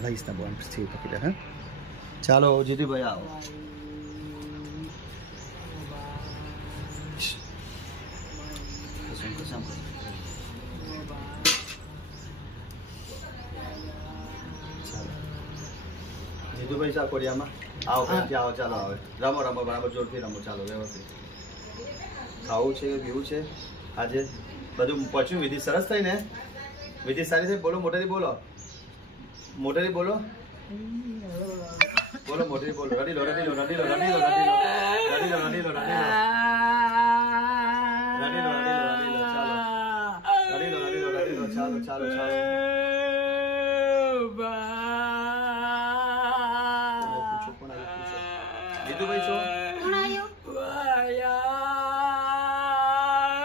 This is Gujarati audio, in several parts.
લઈશ ના બોન થી પકડી હે ચાલો જીતુભાઈ આવો જીતુભાઈ સા કોડિયામાં આવો ક્યાંથી આવો ચાલો આવે રમો રમો બરાબર જોરથી રમો ચાલો વ્યવસ્થિત ખાવું છે પીવું છે આજે બધું પહોંચ્યું વિધિ સરસ થઈ ને વિધિ સારી થઈ બોલો મોટેથી બોલો મોટેથી બોલો બોલો મોટેથી બોલો રડી લો રડી લો રડી લો રડી લો રડી લો રડી લો રડી લો રડી લો રડી લો રડી લો રડી લો ચાલો રડી લો રડી લો રડી લો ચાલો ચાલો ચાલો જીતુભાઈ છો કોણ આવ્યું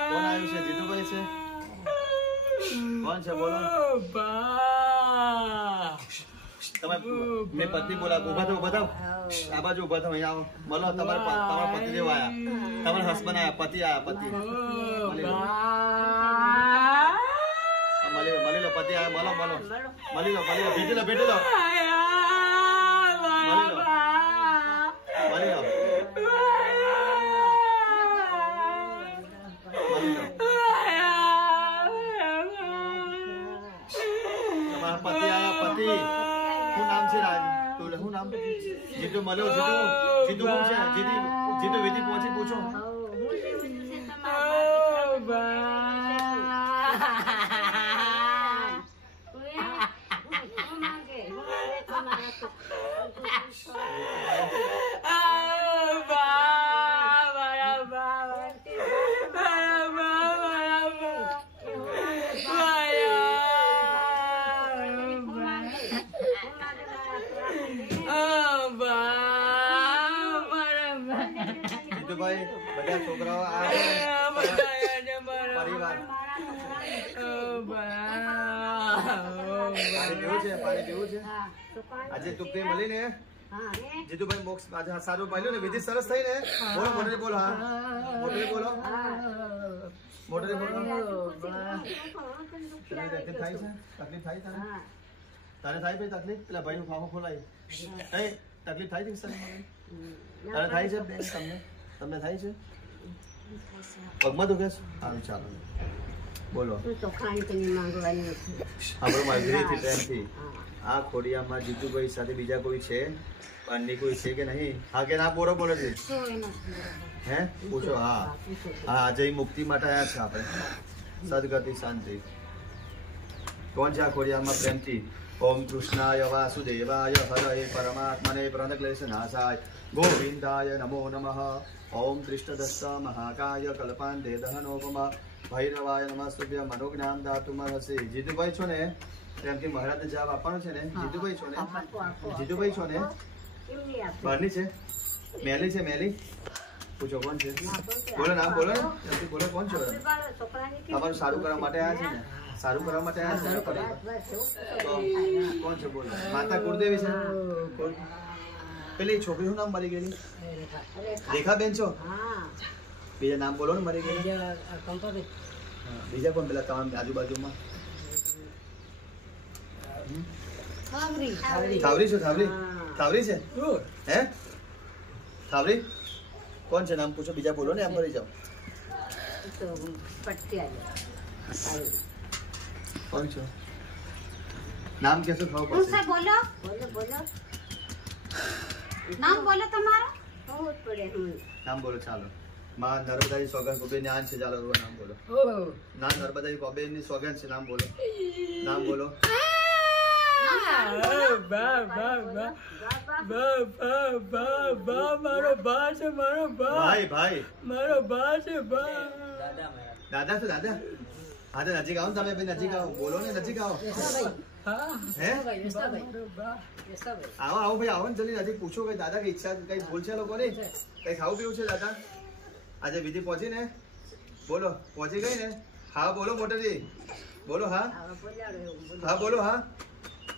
કોણ આવ્યું છે જીતુભાઈ છે કોણ છે બોલો તમે મેં પતિ બોલા ઉભા થાવ આ બાજુ ઉભા થાવ અહીંયા આવો મળો તમારા પતિ દેવ આયા તમારા હસબન્ડ આયા પતિ આયા પતિ મળી લો પતિ આયા મળો મળો મળી લો ભેટી લો મળી લો મળી લો તમારા પતિ આયા પતિ શું નામ છે શું નામ જીતુ મળ્યો જીતુ કોણ છે જીતુ વિધિ પહોંચી પૂછો જીતુભાઈ બધા છોકરાઓ પરિવાર પાણી પીવું છે આજે તુપ્પી મળી ને જીતુભાઈ બોક્સ આજે સારું મળ્યું ને વિધિ સરસ થઈ ને બોલો મોટે બોલો હા મોટે બોલો મોટે બોલો તકલીફ થાય છે તકલીફ થાય તારે તારે થાય ભાઈ તકલીફ પેલા ભાઈ નું ખામો ખોલાય તકલીફ થાય છે તારે થાય છે બેન તમને થાય છે પગમાં દુખે છે હાલ ચાલો બોલો આપણે માગણીથી પ્રેમથી આ ખોડિયામાં જીતુભાઈ સાથે બીજા કોઈ છે અન્ય કોઈ છે કે નહીં હા કે ના બોલો બોલે છે હે પૂછો હા હા આજે મુક્તિ માટે આવ્યા છે આપણે સદગતિ શાંતિ કોણ છે આ ખોડિયામાં પ્રેમથી ઓમ કૃષ્ણાય વાસુદેવાય હરયે પરમાત્મને પ્रणक्लेशनाशाय गोविंदाय नमो नमः ओम दृष्टदस्ता महाकाय कल्पांते दहनोपमा भैरवाय नमस्तुभ्य मनोज्ञान दातुमहसि જીતુભાઈ છો ને એમ કે મહારાજને જવાબ આપવાનો છે ને જીતુભાઈ છો ને જીતુભાઈ છો ને બહારની છે મેલી છે મેલી પૂછો કોણ છે બોલો નામ બોલો ને બોલો કોણ છો તમારું સારું કરવા માટે આવ્યા છે ને સારું કરવા માટે આવ્યા છે કોણ છે બોલો માતા કુળદેવી છે પેલી છોકરીનું નામ મરી ગયેલી રેખાબેન છો બીજા નામ બોલો ને મરી ગયેલી બીજા કોણ પેલા તમામ આજુબાજુમાં થાવરી છો થાવરી છે હે થાવરી કોણ છે નામ પૂછો બીજા બોલો ને આમ મરી જાઓ કોણ છો નામ કેસો ખાવ પડશે બોલો નામ બોલો તમારો નામ બોલો ચાલો માં નર્મદાજી સોગન કોબે જ્ઞાન છે ચાલો નામ બોલો ના નર્મદાજી કોબે ની સોગન છે નામ બોલો નામ બોલો મારો બા છે મારો બા ભાઈ મારો બા છે બા દાદા તો દાદા હા તો નજીક આવો તમે ભાઈ નજીક આવો બોલો ને નજીક આવો હે આવો ભાઈ આવો ને જલ્દી નજીક પૂછો કઈ દાદા કઈ ઈચ્છા કઈ ભૂલ છે લોકો ની કઈ ખાવું પીવું છે દાદા આજે વિધિ પહોંચી ને બોલો પહોંચી ગઈ ને હા બોલો મોટેજી બોલો હા હા બોલો હા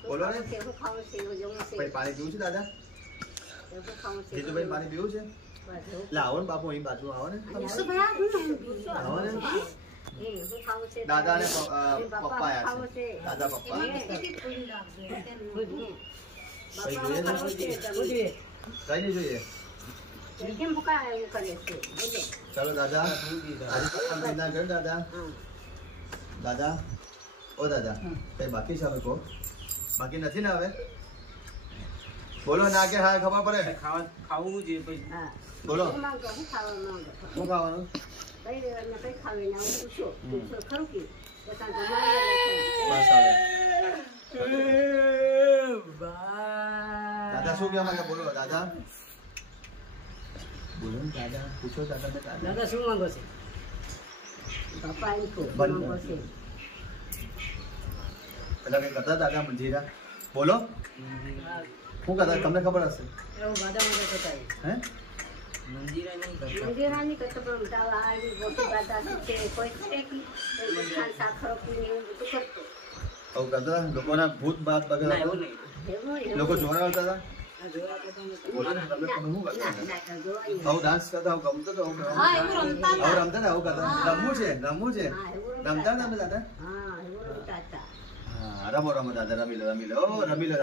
બોલો ને ભાઈ પાણી પીવું છે દાદા જીતુભાઈ પાણી પીવું છે લાવો ને બાપુ અહીં બાજુ આવો ને આવો ને દાદા અને પપ્પા આયા છે. દાદા પપ્પા કઈ નહીં જોઈએ. ચાલો દાદા આજે પ્રથમ વિંદા કર દાદા. દાદા ઓ દાદા કઈ બાકી છે હવે કહો. બાકી નથી ને હવે બોલો ના કે હા ખબર પડે. ખાવું છે પછી બોલો શું ખાવાનું. બસ હવે દાદા શું કહેવા માંગે બોલો દાદા. બોલો ને દાદા પૂછો દાદા ને દાદા. દાદા શું માંગો છે? પેલા કઈ કરતા દાદા મંજીરા બોલો શું કરતા તમને ખબર હશે એવું ગાદા માટે કરતા હે. મંદિરા નહીં કરતા. આવું કરતા લોકોના ભૂત બાત ના બગડતા એવું નહીં. લોકો જોડાવતા હતા. આ જોયા કરતા નથી. બોલો ને તમે શું કરતા આવું ડાન્સ કરતા આવું ગમતો તો આવું હા એવું રમતા આવું રમતા ને આવું કરતા રમવું છે રમતા ને તમે દાદા. હા રમો રમો દાદા રમી લો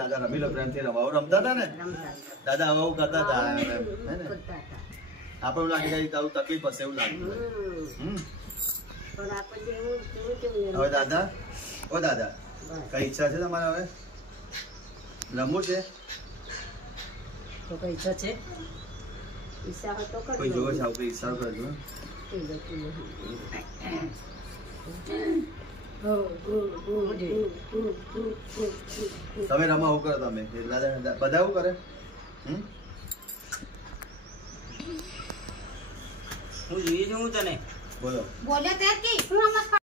દાદા રમી લો પ્રેમથી રમો આવું રમતા હતા ને દાદા આવું કરતા હતા હે ને આપણે એવું લાગે કઈ આવું તકલીફ હશે એવું લાગતું હવે દાદા ઓ દાદા કઈ ઈચ્છા છે તમારે હવે રમવું છે તો કઈ ઈચ્છા છે? કોઈ જોવે છે આવું કઈ ઈચ્છા કરજો. તમે રમો આવું કરો તમે દાદા બધા આવું કરે. હું જોઈએ છું હું તને બોલો બોલ્યો તે શું